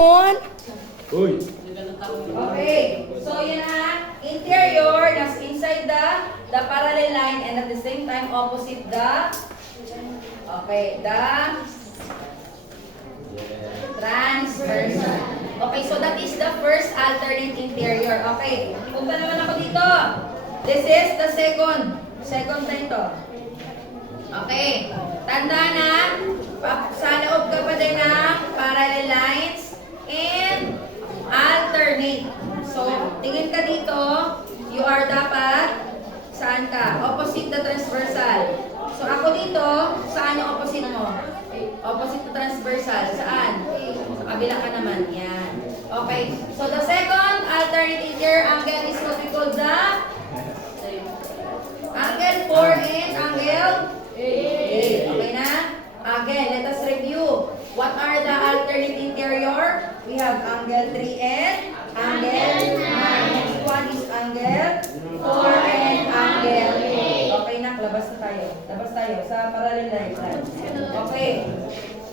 Ramon? Uy! Okay. So, yun na. Interior, that's inside the parallel line and at the same time opposite the transversal. Okay, so that is the first alternate interior. Okay. Punta naman ako dito. This is the second nito. Okay. Tanda na, sa loob ka pa din ng parallel lines and alternate. So, tingin ka dito, you are dapat, saan ka? Opposite the transversal. So, ako dito, saan yung opposite mo? Opposite the transversal. Saan? Sa kabila ka naman. Yan. Okay. So, the second alternate interior angle is what we call the angle 4 and angle 8. Okay na? Again, let us review. What are the alternate interior? We have angle 3 and angle 9. Next one is angle 4 and angle 8. Okay na, labas na tayo. Labas tayo sa parallel line. Okay.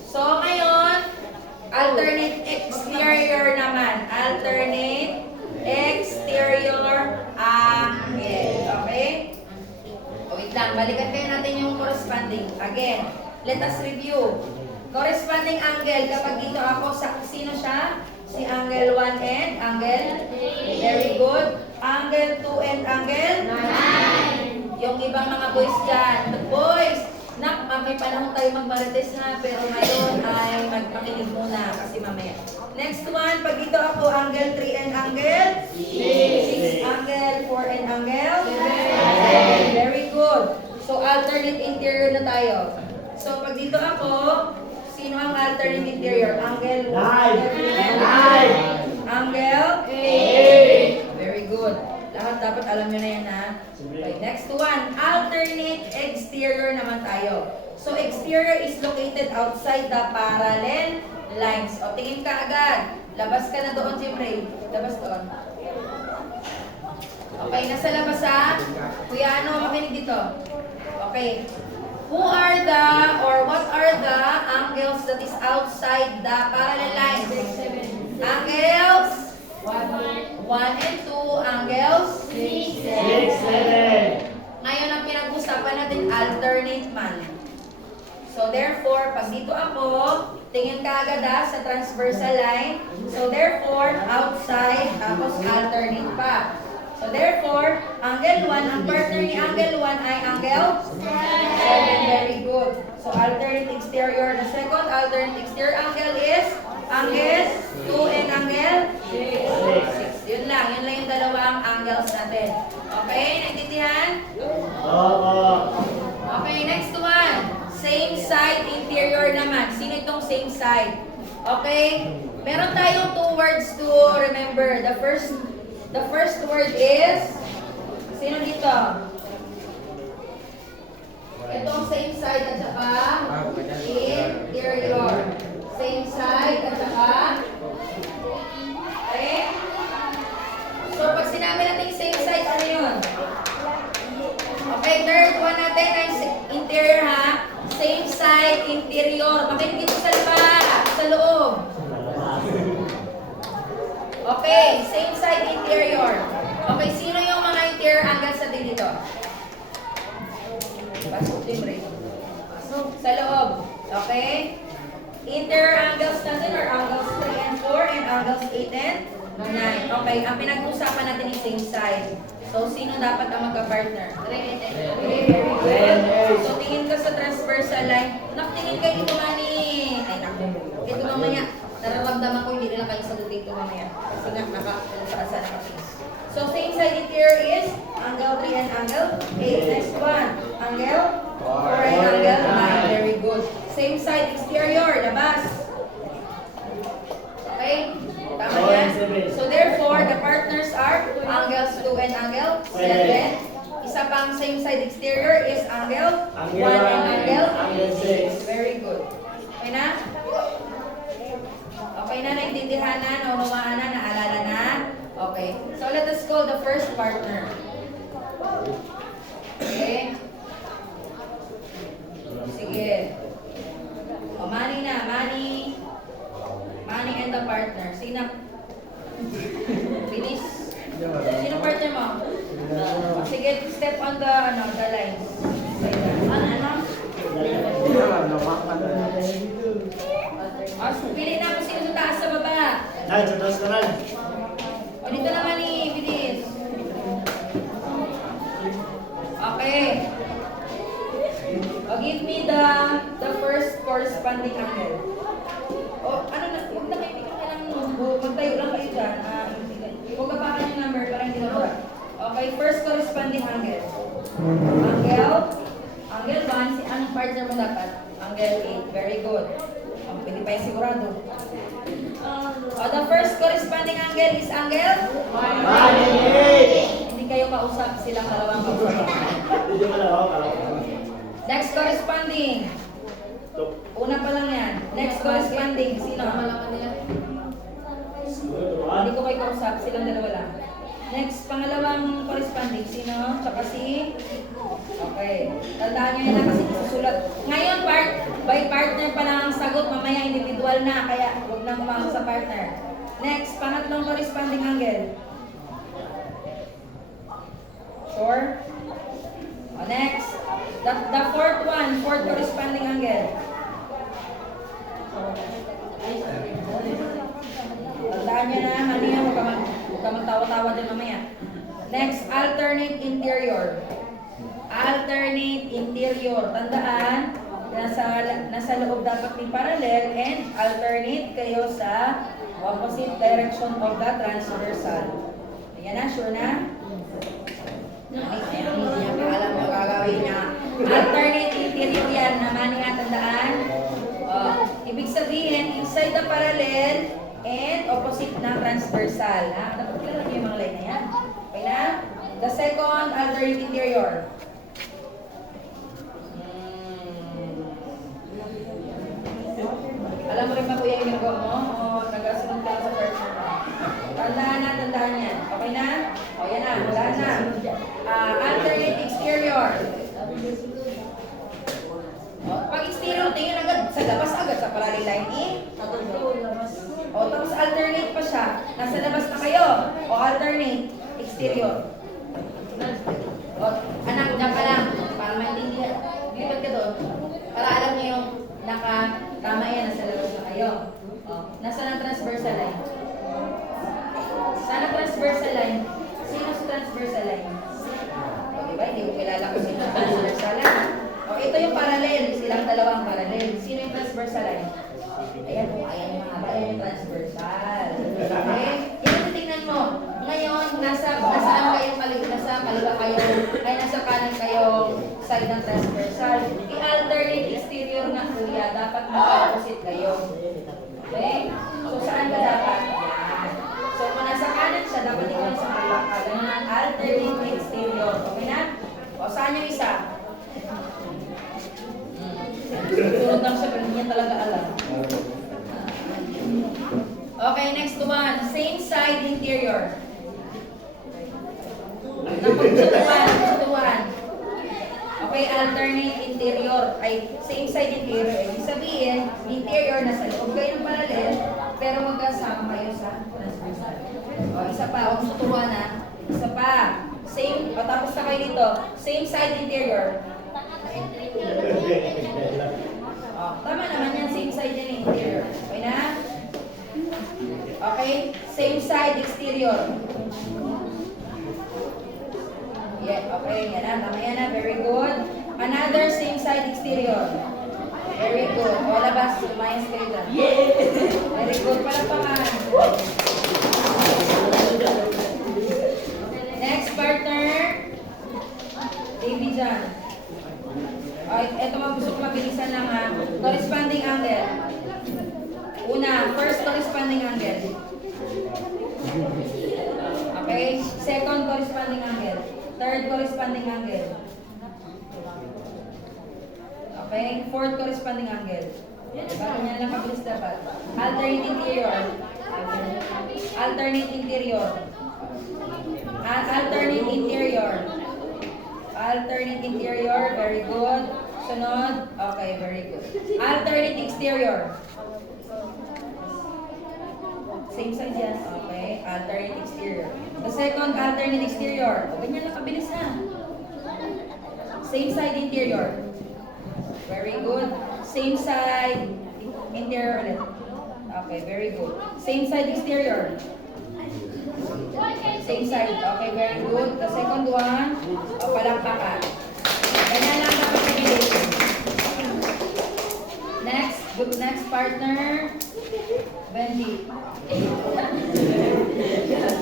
So, ngayon, alternate exterior naman. Alternate exterior angle. Okay? Wait lang, balikan kayo natin yung corresponding. Again, let us review. Corresponding angle, kapag dito ako, sino siya? Si angle 1 and angle 8. Very good. Angle 2 and angle 9. Yung ibang mga boys dyan. The boys, may panahon tayo magmarites na, pero ngayon ay magpakinig muna kasi mamaya. Next one, pag dito ako, angle 3 and angle 6. Angle 4 and angle 7. Very good. So, alternate interior na tayo. So, pag dito ako, sino ang alternate interior? Angle 1, angle 8. Very good. Lahat dapat alam nyo na yan, ha? Okay, next one. Alternate exterior naman tayo. So, exterior is located outside the parallel lines. O, tingin ka agad. Labas ka na doon, Jimray. Labas doon. Okay, nasa labas, ha? Kuya, ano? Makinig dito. Okay. Who are the, or what are the angles that is outside the parallel lines? Angles 1 and 2, angles 6, 7. Ngayon ang pinag-usapan natin, alternate man. So therefore, pag dito ako, tingin ka agad sa transversal line. So therefore, outside, tapos alternate pa. So therefore, angle 1, ang partner ni angle 1 ay angle 7. Very good. So alternate exterior. The second alternate exterior angle is angle 2 and angle 6. Yun lang yung dalawang angles natin. Okay, naintindihan? Okay, next one. Same side interior naman. Sino itong same side? Okay, meron tayong two words to remember. The first word is, sino dito? Itong same side at saka interior. Same side at saka okay? So, pag sinabi natin same side, ano yun? Okay, third one natin ay interior, ha? Same side, interior. Makinig dito sa sa loob. Okay, same side interior. Okay, sino yung mga interior angles natin dito? Pasok din, Ray. Sa loob. Okay? Interior angles natin are angles 3 and 4 and angles 8 and 9. Okay, ang pinag-uusapan natin is same side. So, sino dapat ang magka-partner? 3 and 8. Okay, very good. So, tingin ka sa transversal line. Tingin kayo dito, Manny. Ay, naku. Ito mamaya. Nararamdaman ko hindi nila kayo sagutin ito mamaya. Kasi nga, naka-asa nakatingin. So, same side interior is angle 3 and angle 8. Next one, angle 4 and angle 9. Very good. Same side exterior, labas. Okay? Tama yan? So, therefore, the partners are angles 2 and angle 7. Isa pang same side exterior is angle 1 and angle 6. Very good. Okay na? Okay na, naintindihan na, naunawaan na, naalala na? Okay. So, let us call the first partner. Okay? Sige. O, Manny na. Manny and the partner. partner? Sino? Bilis. Sino partner mo? Sige, step on the lines. Ano? Pili na kung sino sa taas sa baba. Nay, sa taas na lang. O, dito naman bilis. Okay. O, give me the first corresponding angle. O, ano na, huwag na kayo, hindi ka lang, magtayo lang kayo dyan. Huwag kapakan yung number para hindi na. Okay, first corresponding angle. Angle 1, anong partner mo dapat? Angle 8, very good. Pwede pa yung sigurado. The first corresponding angle is angle? 1. Hindi kayo kausap, silang dalawang kausap. Next corresponding. Una pa lang yan. Next corresponding, sino? Hindi ko kayo kausap, silang dalawa lang. Next, pangalawang corresponding, sino? Tsaka si? Okay. Tandaan nyo na kasi susulat. Ngayon, by partner pa lang ang sagot, mamaya individual na, kaya huwag nang umasa sa partner. Next, pangatlong corresponding angle. Sure? Next, the fourth corresponding angle. Tandaan nyo na, mamaya huwag ka magtawa-tawa din mamaya. Next, alternate interior. Alternate interior. Tandaan, nasa loob dapat may parallel and alternate kayo sa opposite direction of the transversal. Ayan na, sure na? Ayan, hindi niya pa alam mo gagawin niya. Alternate interior yan naman nga, tandaan. Ibig sabihin, inside the parallel and opposite na transversal. Dapat kilala niyo yung mga line na yan. Okay na? The second, alternate interior. Alam mo rin ba kuya yung ginagawa mo? O nag-asunod ka sa partner mo? Tandaan yan. Okay na? O yan na, wala na. Alternate exterior. Pag exterior, tingin agad sa labas agad sa parallel line eh. O tapos alternate pa siya. Nasa labas na kayo. O alternate exterior. O anak, dyan ka lang. Para maintindihan. Lipat ka doon. Para alam niyo yung tama yan. Nasa labas na kayo. O, nasa ng transversal line. Sana transversal line. Sino sa transversal line? O diba? Hindi mo kilala kung sino sa transversal line. O ito yung parallel. Silang dalawang parallel. Sino yung transversal line? Ayan po, ayan yung mga ayan yung transversal. Okay? Yan titingnan mo. Ngayon, nasa kaliwa kayo, ay nasa kanan kayo side ng transversal. I-alternate exterior nga kuya, dapat mag-opposite kayo. Okay? So, saan ka dapat? Yan. So, kung nasa kanan siya, dapat ikaw nasa kaliwa ka. Ganun ang alternate exterior. Okay na? O, saan yung isa? Tulog lang siya, pero hindi niya talaga alam. Okay, next one. Same side interior. Napagsutuan. Okay, alternate interior. Ay, same side interior. Ibig sabihin, interior nasa loob kayo ng parallel, pero magkasama kayo sa transversal. O, isa pa. Huwag sutuan na. Isa pa. Same, patapos na kayo dito. Same side interior. Tama naman yan, same side yan interior. Okay na? Okay, same side exterior. Yeah, okay, yan na, tama yan na, very good. Another same side exterior. Very good. O, labas, umayos kayo dyan. Very good, palapakan. Next partner. Baby dyan. Ito gusto ko mabilisan lang ha. Corresponding angle. Una, first corresponding angle. Okay? Second corresponding angle. Third corresponding angle. Okay? Fourth corresponding angle. Diba? Ganyan lang mabilis dapat. Alternate interior. Alternate interior. Alternate interior. Alternate interior, very good. Sunod, okay, very good. Alternate exterior. Same side yan. Okay. Alternate exterior. The second alternate exterior. O, ganyan lang, kabilis na. Same side interior. Very good. Same side interior ulit. Okay, very good. Same side exterior. Same side. Okay, very good. The second one, palakpakan. Ganyan lang dapat kabilis. Next, good next partner. Benji.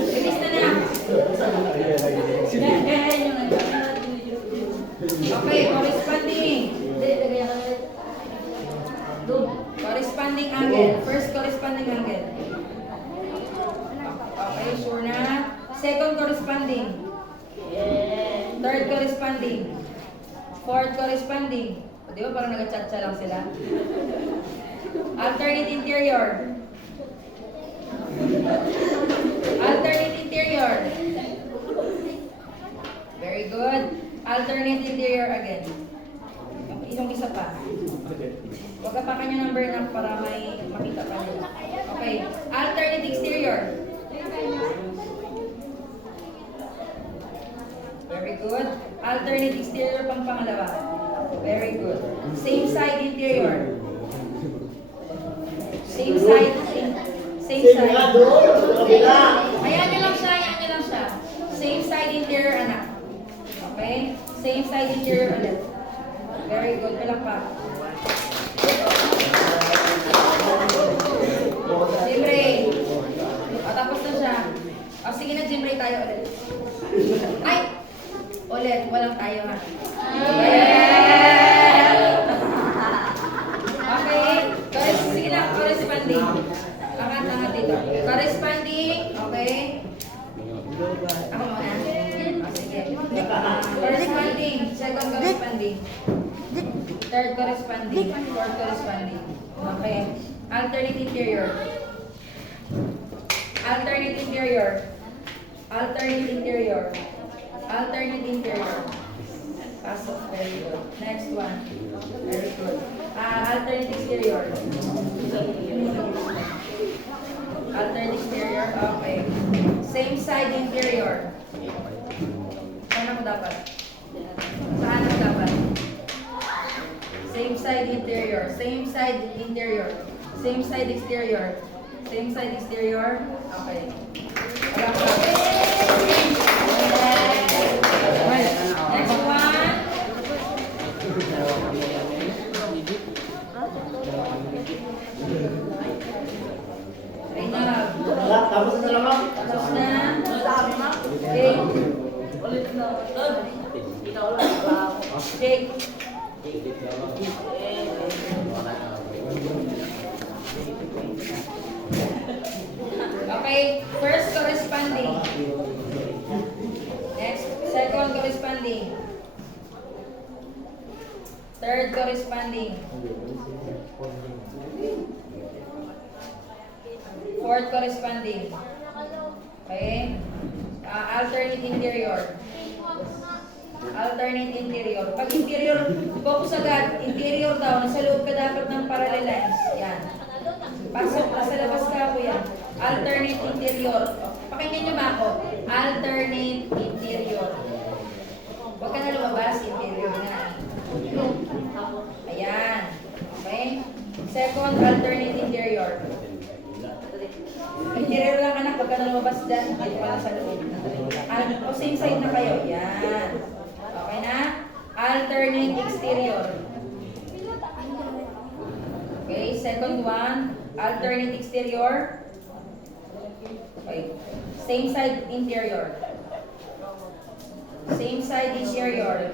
Bilis na na. Okay, corresponding. Corresponding angle. First corresponding angle. Okay, sure na. Second corresponding. Third corresponding. Fourth corresponding. O, di ba parang nag-chat-chat lang sila? Alternate interior. Alternate interior. Very good. Alternate interior again. Isang isa pa. Huwag ka pa kanya number na para may makita pa nila. Okay. Alternate exterior. Very good. Alternate exterior pang pangalawa. Very good. Same side interior. Same side. Same side. Ayan nyo lang siya, ayan nyo lang siya. Same side interior, anak. Okay? Same side interior ulit. Very good. Palakpak. Gym Ray. O, tapos na siya. O, sige na, Gym Ray tayo ulit. Ay! Ulit, walang tayo ha. Okay. Sige na, corresponding. Angat dito. Corresponding. Okay. Ako muna. O, sige. Corresponding. Second corresponding. Third corresponding. Fourth corresponding. Okay. Alternate interior. Alternate interior. Alternate interior. Alternate interior. Pasok. Very good. Next one. Very good. Alternate exterior. Alternate exterior. Okay. Same side interior. Saan ako dapat? Saan ako dapat? Same side interior. Same side interior. Same side exterior. Same side exterior. Okay. Wala pa. Next one. Reynald. Tapos na lang. Tapos na. Jake. Jake. Okay, first corresponding. Next, second corresponding. Third corresponding. Fourth corresponding. Okay? Alternate interior. Alternate interior. Pag interior, focus agad. Interior daw, nasa loob ka dapat ng parallel lines. Yan. Pasok, nasa labas ka po yan. Alternate interior. Pakinggan niyo ba ako? Alternate interior. Huwag ka na lumabas, interior na. Ayan. Okay? Second, alternate interior. Interior lang anak, huwag ka na lumabas dyan. Dito pala sa loob. O same side na kayo. Yan. Okay na? Alternate exterior. Okay, second one. Alternate exterior. Okay. Same side interior. Same side interior.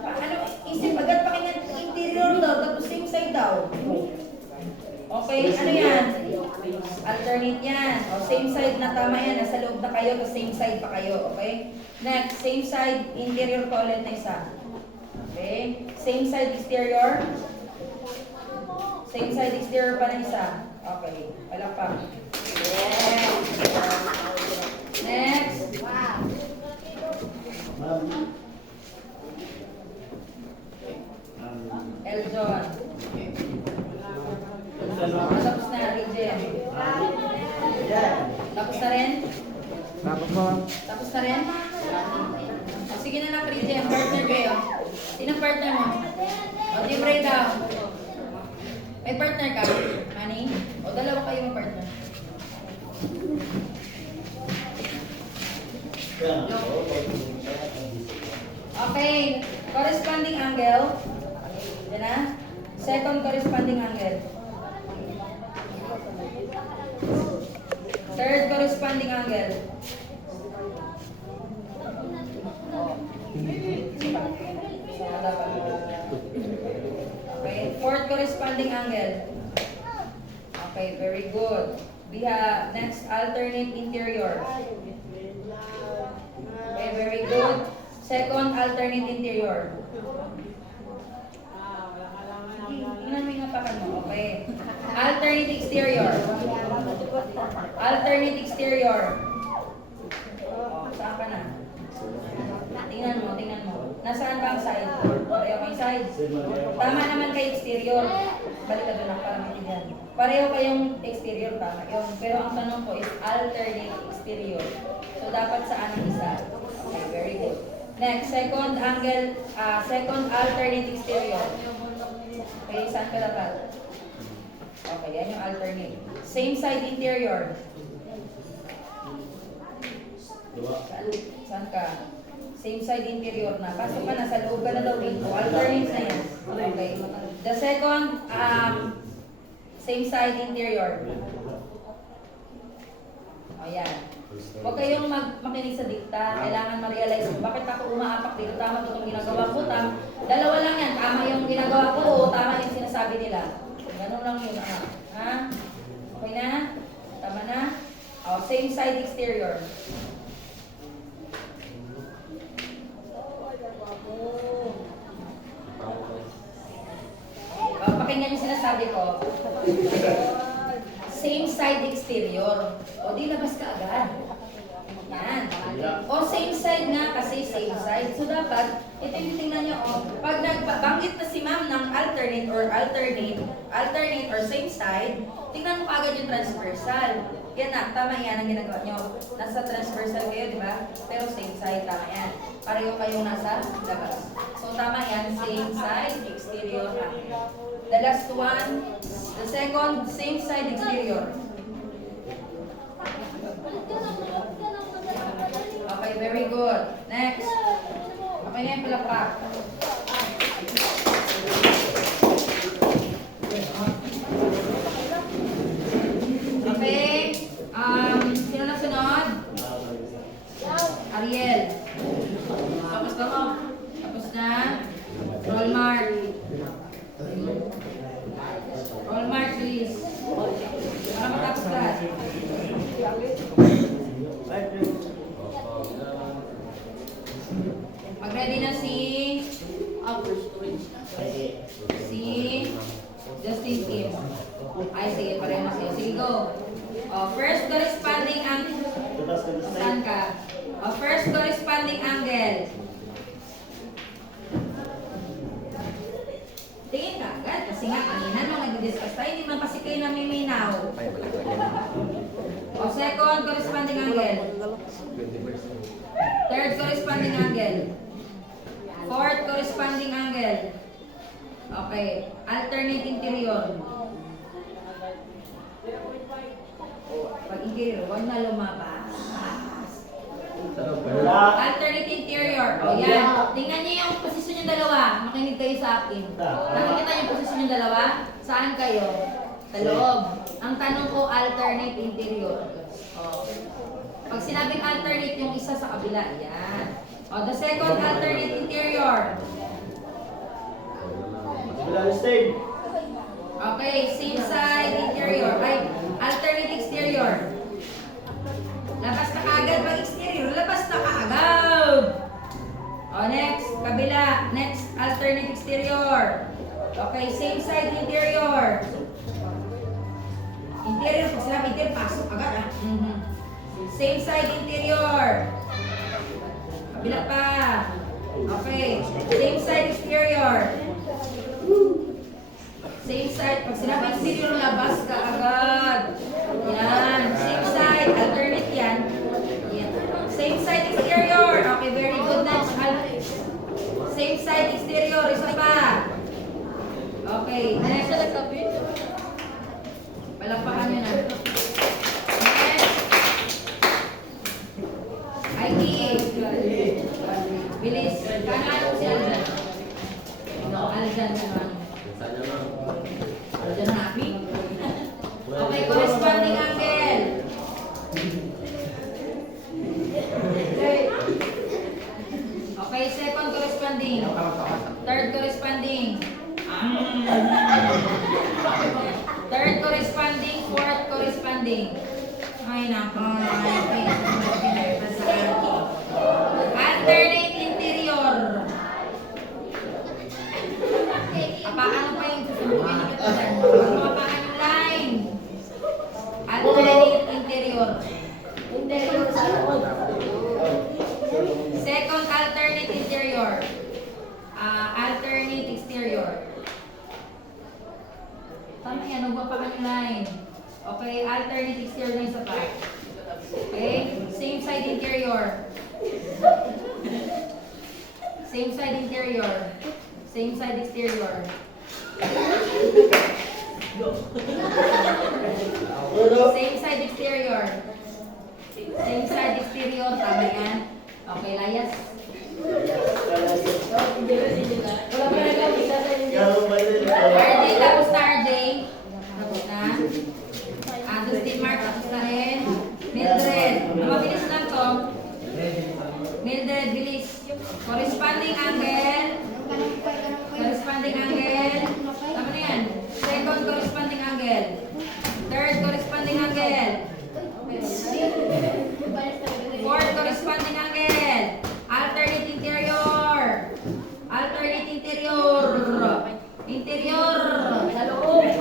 Ano, isip agad pakinggan interior daw, tapos same side daw. Okay, ano yan? Alternate yan. O, same side na tama yan. Nasa loob na kayo, tapos same side pa kayo. Okay? Next, same side interior pa ulit na isa. Okay? Same side exterior. Same side exterior pa na isa. Okay. Wala pa. Yes. Next. Eljon. Tapos na, Regine. na rin? Tapos po. Tapos na rin? O, sige na lang, Christian. Partner kayo. Sino partner mo? O, team breakdown. May partner ka? Honey? O, dalawa kayo may partner. Okay. Corresponding angle. Yan na. Second corresponding angle. Third corresponding angle. Okay. Fourth corresponding angle. Okay, very good. We have next alternate interior. Okay, very good. Second alternate interior. Tingnan mo yung hapakan mo. Okay. Alternate exterior. Alternate exterior. Oh, saan ka na? Tingnan mo, tingnan mo. Nasaan ba ang side? Pareho kayong side. Tama naman kay exterior. Balik ka doon para maintindihan. Pareho kayong exterior, tama yun. Pero ang tanong ko is alternate exterior. So, dapat saan ang isa? Okay, very good. Next, second angle, second alternate exterior. Okay, saan ka dapat? Okay, yan yung alternate. Same side interior. Saan ka? Same side interior na. Pasok ka na, sa loob ka na daw dito. Alternate na yan. Okay. The second, same side interior. O yan. Huwag kayong makinig sa dikta. Kailangan ma-realize kung bakit ako umaapak dito. Tama ba itong ginagawa ko? Dalawa lang yan. Tama yung ginagawa ko o tama yung sinasabi nila. Ganun lang yun. Ha? Okay na? Tama na? O, same side exterior. Pakinggan yung sinasabi ko. Same side exterior. O di labas ka agad. Yan. O same side nga kasi same side. So dapat, ito yung tingnan nyo. O, pag nagbanggit na si ma'am ng alternate or same side, tingnan mo agad yung transversal. Yan na, tama yan ang ginagawa nyo. Nasa transversal kayo, di ba? Pero same side, tama yan. Pareho kayong nasa labas. So tama yan, same side, exterior. The last one, the second, same side exterior. Okay, very good. Next. Okay na yung palakpak. Okay. Sino na sunod? Ariel. Tapos na mo. Tapos na. Roll mark. Roll mark, please. Para matapos lahat. Mag-ready na si Justin Kim. Ay, sige, pareho na siya. Sige, go. First corresponding angle. Saan ka? First corresponding angle. Tingin ka agad. Kasi nga, kanina nung nag-discuss tayo, hindi man kasi kayo namiminaw. Second corresponding angle. Third corresponding angle. Fourth corresponding angle. Okay. Alternate interior. Pag interior, huwag na lumabas. Alternate interior. O yan. Tingnan niyo yung posisyon yung dalawa. Makinig kayo sa akin. Nakikita yung posisyon yung dalawa? Saan kayo? Sa loob. Ang tanong ko, alternate interior. O. Pag sinabing alternate, yung isa sa kabila. Yan. O, the second alternate interior. Okay, same side interior. Ay, alternate exterior. Labas na kaagad pag exterior. Labas na kaagad. O, next. Kabila. Next, alternate exterior. Okay, same side interior. Interior. Pag sinabi interior, pasok agad. Same side interior. Kabila pa. Okay. Same side exterior. Same side. Pag sinabi exterior, labas ka agad. Yan. Same side. Alternate Okay, next. Palakpakan nyo na. Next. IT. Bilis. Kanan si Aljan. Aljan naman. Aljan happy. Okay, corresponding angle. Okay, second corresponding. Third corresponding. Third corresponding, fourth corresponding. Ay, nako. Alternate interior. Apakan mo pa yung susubukin na kita dyan. Apakan yung line. Alternate interior. Second, alternate interior. Alternate exterior. Tama yan, magpapakan yung line. Okay, alternate exterior na isa pa. Okay, same side interior. Same side interior. Same side exterior. Same side exterior. Same side exterior. Tama yan. Okay, layas. RJ, tapos na RJ. Tapos na. Dustin Mark, tapos na rin. Mildred. Mabilis lang to. Mildred, bilis. Corresponding angle. Corresponding angle. Tama na yan. Second corresponding angle. Third corresponding angle. Fourth corresponding angle. Alternate interior. Alternate interior. Interior.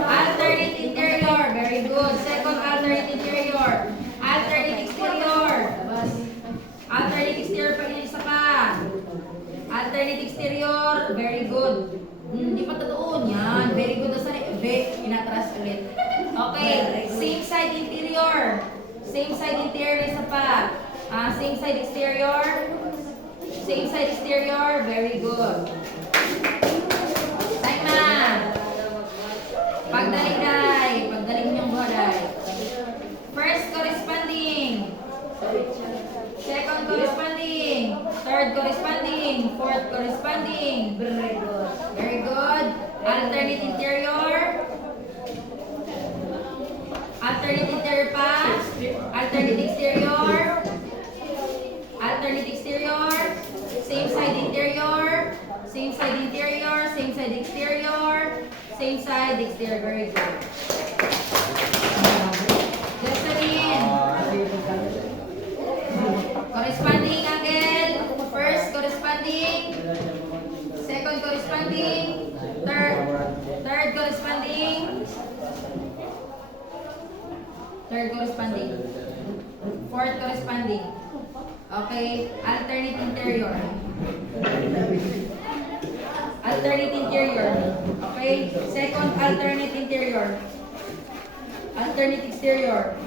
Alternate interior. Very good. Second alternate interior. Alternate exterior. Alternate exterior pa yung isa pa. Alternate exterior. Very good. Hindi pa totoo yan. Very good. Inatras ulit. Okay. Same side interior. Same side interior isa pa. Same side exterior. Same side exterior. Very good. Time na. Pagdaligday. Pagdalig niyong buhaday. First corresponding. Second corresponding. Third corresponding. Fourth corresponding. Very good. Very good. Alternate interior. Alternate interior pa. Alternate exterior. Alternate exterior. Same side interior. Same side interior. Same side exterior. Same side exterior. Very good. Jocelyn. Corresponding angle. First corresponding. Second corresponding. Third corresponding. Third corresponding. Fourth corresponding. Okay. Alternate interior. Alternate interior. Okay. Second alternate interior. Alternate exterior.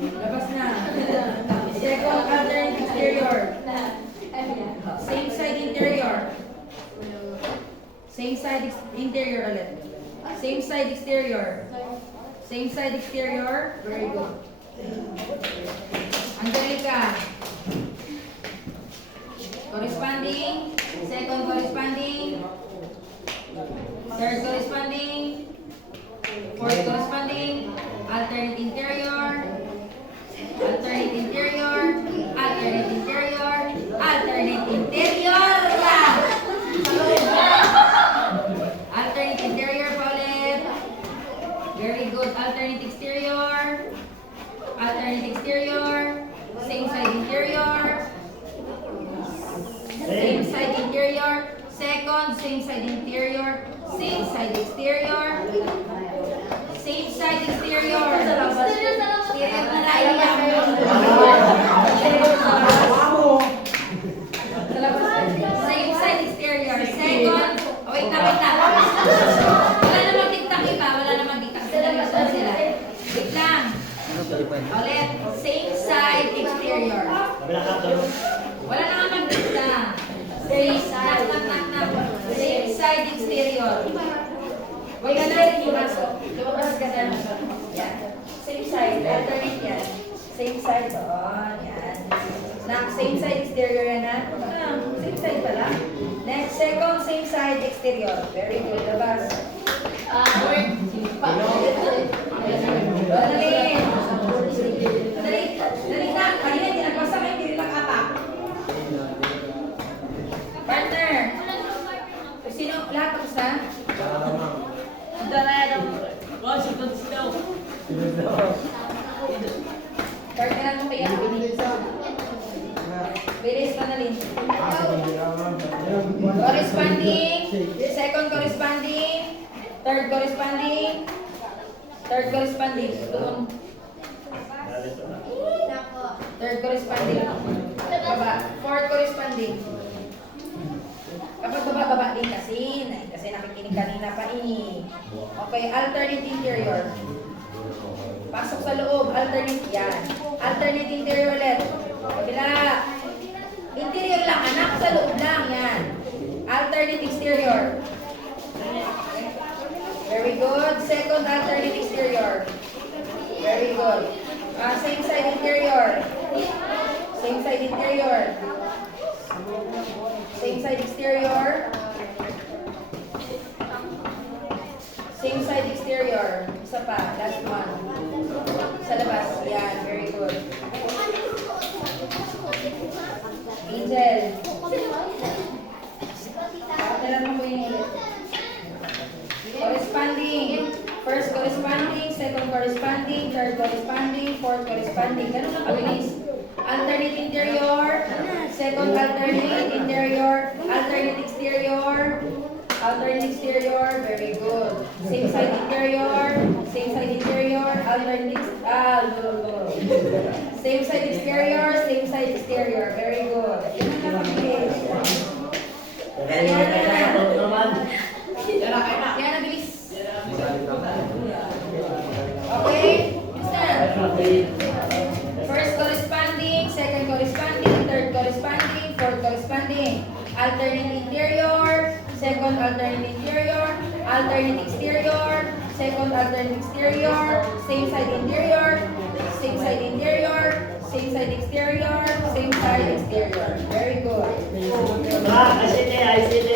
Labas na. Second alternate exterior. Same side interior. Same side interior ulit. Same side exterior. Same side exterior. Very good. Angelica. Corresponding. Second corresponding. Third corresponding. Fourth corresponding. Alternate interior. Alternate interior. Alternate interior. Alternate interior. Alternate interior pa ulit. Very good. Alternate exterior. Alternate exterior. Same side interior. Same side interior. Second, same side interior. Same side exterior. Same side exterior. Exterior na tayo. Same side exterior. Second, wait na. Wala namang tiktak iba. Wala namang tiktak. Sila. Wait lang. Ulit. Same side exterior. Wala namang tiktak. Same side exterior. Huwag ka na rin pumasok. Lumabas ka na. Yan. Same side. Alternate yan. Same side. Doon. Yan. Same side exterior yan ha. Same side pala. Next, second, same side exterior. Very good. Labas. Dali. Dali na. Kanina hindi nagbasa kayo. Hindi rin nakatak. Partner. Sino? Lahat tapos na? Partneran mo kaya. Bilis pa na rin. Corresponding. Second corresponding. Third corresponding. Third corresponding. Doon. Third corresponding. Baba. Fourth corresponding. Kapag baba din kasi. Kasi nakikinig kanina pa eh. Okay, alternate interior. Pasok sa loob. Alternate yan. Alternate interior ulit. Kabila. Interior lang, anak. Sa loob lang. Yan. Alternate exterior. Very good. Second alternate exterior. Very good. Same side interior. Same side interior. Same side exterior. Same side exterior. Isa pa. Last one. Sa labas. Yan. Very good. Angel. Pagdalan mo po yung ulit. Corresponding. First corresponding. Second corresponding. Third corresponding. Fourth corresponding. Ganun lang kabilis. Alternate interior. Second alternate interior. Alternate exterior. Alternate exterior. Very good. Same side interior. Same side interior. Alternate. Same side exterior. Same side exterior. Very good. Yan ang nakabilis. Yan ang bilis. Okay? First corresponding, second corresponding, third corresponding, fourth corresponding. Alternate interior, second alternate interior, alternate exterior, second alternate exterior, same side interior, same side interior, same side exterior, same side exterior. Very good. I see